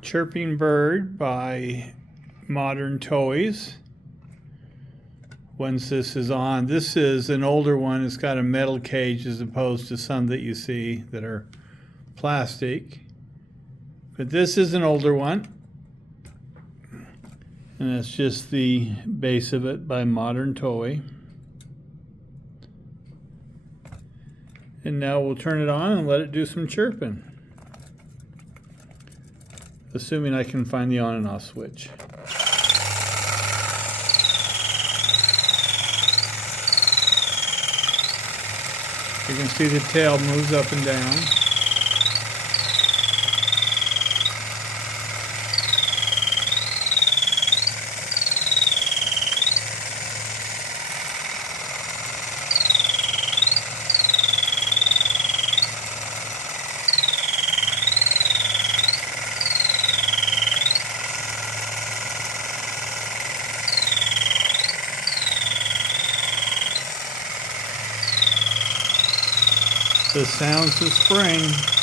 Chirping Bird by Modern Toys. Once this is on, this is an older one. It's got a metal cage as opposed to some that you see that are plastic. But this is an older one. And that's just the base of it by Modern Toy. And now we'll turn it on and let it do some chirping. Assuming I can find the on and off switch. You can see the tail moves up and down. The sounds of spring.